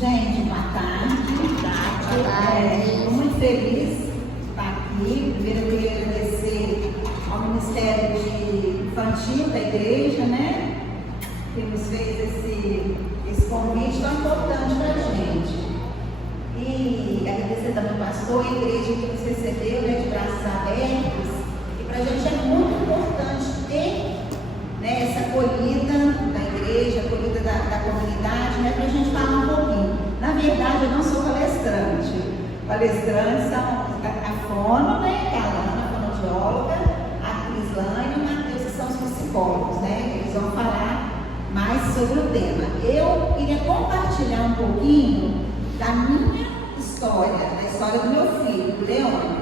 Gente, boa tarde. Estou muito feliz de estar aqui. Primeiro eu queria agradecer ao Ministério de Infantil da Igreja, né? Que nos fez esse convite tão importante para a gente. E agradecer também ao pastor e a igreja que nos recebeu, né, de braços abertos. E para a gente é muito importante ter, né, essa acolhida da igreja, acolhida da comunidade, né, para a gente falar um pouquinho. Na verdade, eu não sou palestrante. Palestrantes são a Fono, né, a Alana, a fonoaudióloga, a Crislane e o Matheus, que são os psicólogos, né? Eles vão falar mais sobre o tema. Eu queria compartilhar um pouquinho da minha história, da história do meu filho, o Leone.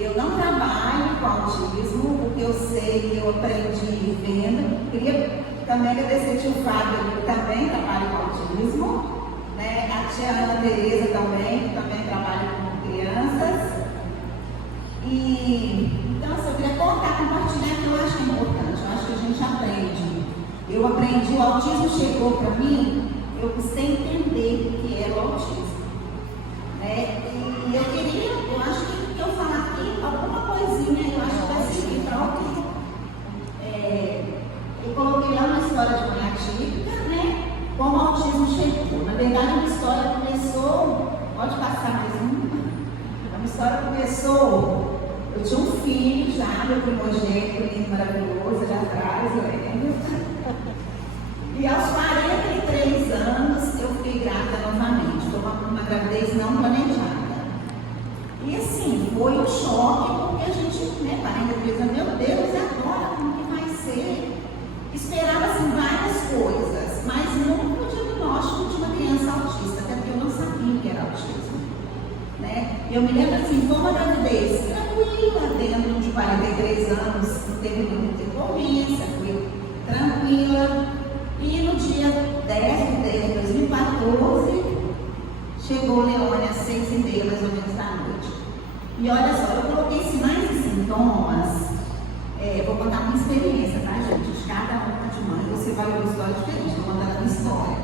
Eu não trabalho com autismo, porque eu sei, eu aprendi vendo. Queria também agradecer o tio Fábio, que também trabalha com autismo, né? A tia Ana Tereza também, que também trabalha com crianças. E então, assim, eu queria compartilhar que eu acho importante, eu acho que a gente aprende. Eu aprendi, o autismo chegou para mim, eu custei entender o que era o autismo. Né? E eu acho que eu falar aqui alguma coisinha, eu acho que vai servir para alguém. Eu coloquei lá uma história de manhã típica, né? Como o autismo chegou. Na verdade, uma história começou, pode passar mais uma história começou, eu tinha um filho já, meu primogênito, lindo, maravilhoso, já atrás, eu lembro. E aos 43 anos eu fiquei grávida novamente, foi uma gravidez não planejada. E assim, foi um choque, porque a gente, né, 43 anos, meu Deus, e agora como que vai ser? Esperava assim várias coisas, mas nunca o diagnóstico de uma criança autista, até porque eu não sabia que era autismo. Né? Eu me lembro assim, foi uma gravidez tranquila, dentro de 43 anos, não teve muita intercorrência, fui tranquila. E no dia 10 de 10 de 2014, chegou o Leone às 6h30, mais ou menos, da noite. E olha só, eu coloquei sinais e sintomas, vou contar uma experiência, tá, gente? De cada uma de mãe, você vai ouvir história diferente, vou contar a minha história.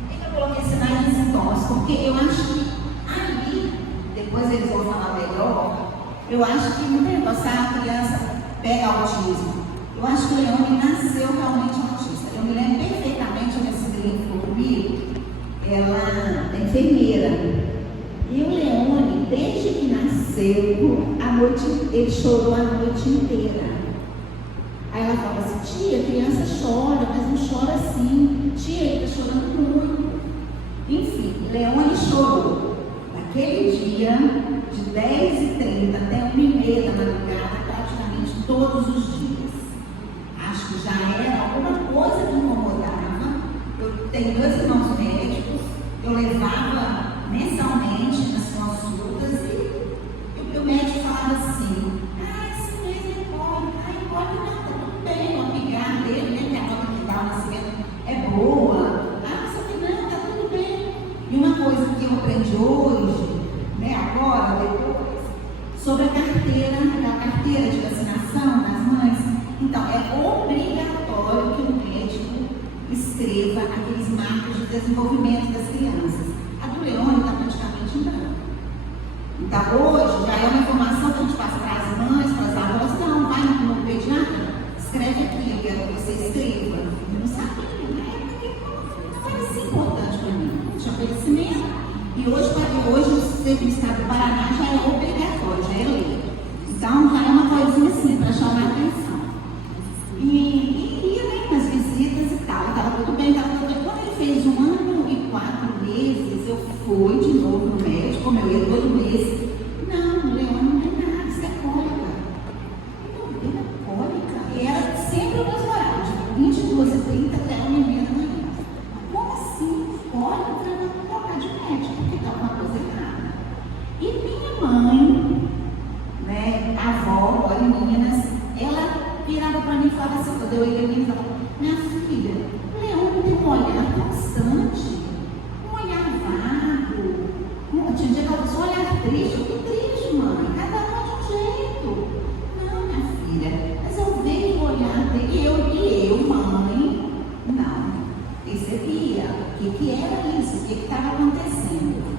Por que eu coloquei sinais e sintomas? Porque eu acho que ali, depois eles vão falar melhor, eu acho que não tem negócio, a criança pega autismo. Eu acho que o Leone nasceu realmente autista. Eu me lembro perfeitamente, a minha sobrinha ficou comigo, ela é enfermeira. E o Leone, desde que nasceu, ele chorou a noite inteira. Aí ela fala assim, tia, a criança chora, mas não chora assim. Tia, ele está chorando muito. Enfim, Leone chorou. Naquele dia, de 10h30 até 1h30 da madrugada, praticamente todos os dias. Acho que já era alguma coisa que incomodava. Eu tenho 2 irmãos médicos, eu levava mensalmente nas consultas e o médico falava assim, esse mesmo é cólica, cólica tá tudo bem, o pigar dele, né, que a nota que dá o nascimento é boa, isso aqui não, tá tudo bem. E uma coisa que eu aprendi hoje, né, agora, depois, sobre a carteira de vacinação das mães. Então, é obrigatório que o médico escreva aqueles marcos de desenvolvimento das crianças. A do Leone está praticamente em branco. Então, hoje, já é uma informação que a gente passa para as mães, para as avós. Não, vai no pediatra, escreve aqui, eu quero que você escreva. Eu não sabia, né? Porque não parecia importante para mim. Não tinha conhecimento. E hoje o estado do Paraná já é obrigatório, já é lei. Então, já é uma coisinha assim, para chamar a atenção. E ia, né, nas visitas e tal, estava tudo bem, Quando ele fez 1 ano e 4 meses, eu fui de novo no médico, como eu ia todo mês. Não, Leone não tem nada, isso é cólica. Eu, cólica? E era sempre o mesmo horário, de 22h30 até 1h30 da manhã. Como assim? Cólica? Eu vou trocar de médico, porque está alguma coisa errada. E minha mãe, né, a avó, agora em Minas, ela virava para mim e falava assim, quando eu ia em Minas, minha filha, o Leone tem um olhar constante, um olhar vago, tinha dia que ela só olhava era isso, o que estava acontecendo.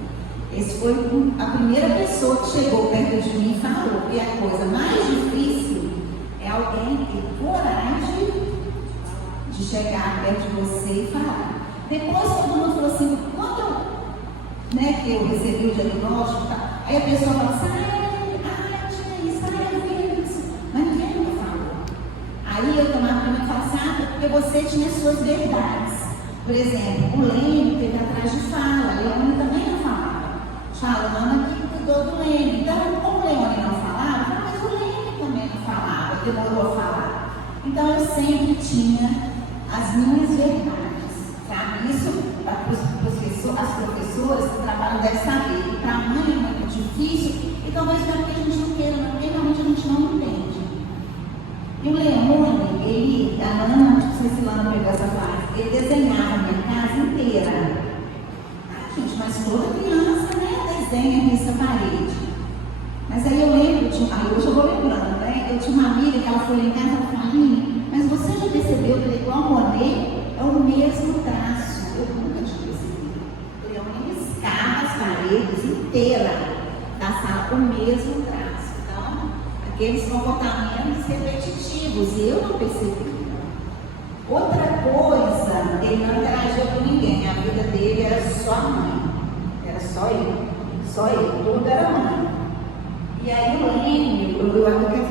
Esse foi a primeira pessoa que chegou perto de mim e falou que a coisa mais difícil é alguém ter coragem de chegar perto de você e falar. Depois todo mundo falou assim, quando que eu recebi o diagnóstico, tá? Aí a pessoa fala assim, tinha isso, eu vi isso, mas ninguém me falou. Aí eu tomava para mim e falava assim, porque você tinha suas verdades. Por exemplo, o Lênin teve atrás de fala, a Leone também não falava. Falando que cuidou do Lênin. Então, como o Leone não falava, mas o Lênin também não falava, demorou a falar. Então eu sempre tinha as minhas verdades, sabe? Isso as professoras que trabalham devem saber que para a mãe é muito difícil e talvez não é porque a gente não queira, não, porque realmente a gente não entende. E o Leone, a Ana, não sei se Lana pegou essa frase, ele desenhava a minha casa inteira. Gente, mas toda criança, desenha nessa parede. Mas aí eu lembro, aí hoje eu vou lembrando, eu tinha uma amiga que ela foi lá em casa e falou, mas você já percebeu que ele é igual a Monet? É o mesmo traço. Eu nunca tinha percebido. Ele riscava as paredes inteiras da sala com o mesmo traço. Então, aqueles comportamentos repetitivos, e eu não percebi. Outra coisa, ele não interagia com ninguém, a vida dele era só a mãe, era só ele, tudo era mãe. E aí o Lênin, o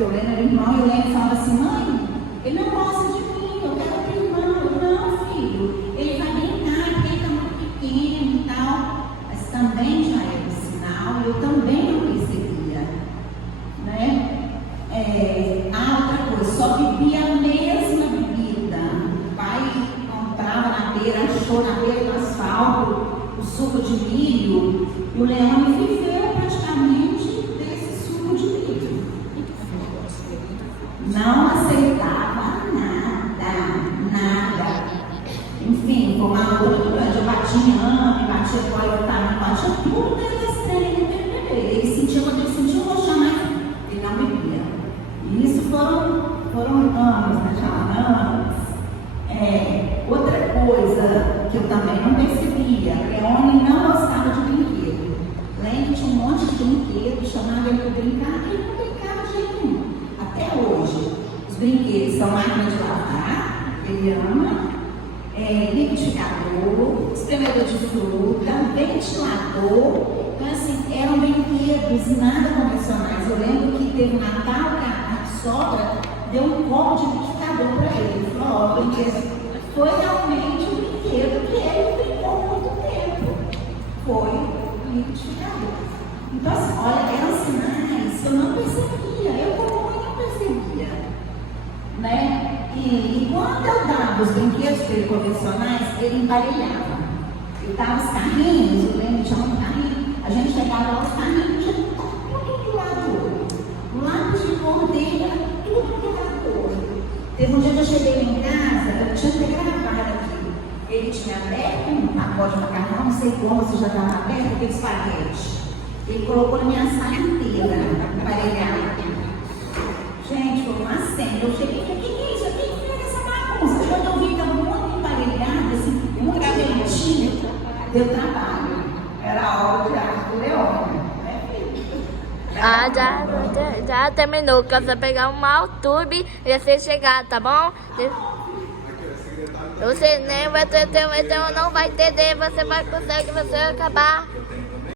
Lênin era irmão, e o Lênin falava assim, mãe, ele não gosta de mim, eu quero ter irmão. Não, filho, ele vai brincar, porque ele está muito pequeno e tal. Mas também já era um sinal, e eu também não percebia. Outra coisa, só bebia a mesma bebida. O pai comprava na beira, achou na beira do asfalto o suco de milho, e o Leone viveu praticamente desse suco de milho. Não aceitava nada. Enfim, como a outra, eu batia batia coalhotado, batia tudo dentro desse trem. Ele sentia, quando ele sentia um roxão, mas ele não bebia. E isso foram anos, anos. Outra coisa que eu também não percebia, Leone não gostava de brinquedo. Leone tinha um monte de brinquedo, chamava ele para brincar, e ele não brincava de jeito nenhum. Até hoje, os brinquedos são máquina de lavar, ele ama, liquidificador, espremedor de fruta, ventilador. Então, assim, eram brinquedos nada convencionais. Eu lembro que teve um Natal que a sogra deu um copo de liquidificador para ele. Ele falou, brinquedo. Foi realmente um brinquedo que ele brincou muito tempo. Foi o liquidificador. Então, assim, olha, eram sinais que eu não percebia. Eu, como mãe, não percebia. E quando eu dava os brinquedos para ele convencionais, ele embarelhava. Eu dava os carrinhos, eu lembro que tinha um carrinho, a gente pegava lá os carrinhos, tinha tudo do lado do outro. O lápis de cor dele era tudo do lado do outro. Teve um dia que eu cheguei em casa, eu tinha que ter gravado aqui. Ele tinha aberto um pacote de macarrão, não sei como, se já estava aberto, aquele espaguete. Ele colocou na minha sala inteira, emparelhado. Gente, foi uma cena. Eu cheguei e falei, o que é isso? Eu tenho que ver essa bagunça. Quando eu vi que estava muito emparelhado, assim, muito direitinho, deu trabalho. Era a obra de arte do Leone. Já terminou. Que você pegar uma altura e você chegar, tá bom? Você nem vai ter, não vai entender, você vai conseguir, você vai acabar.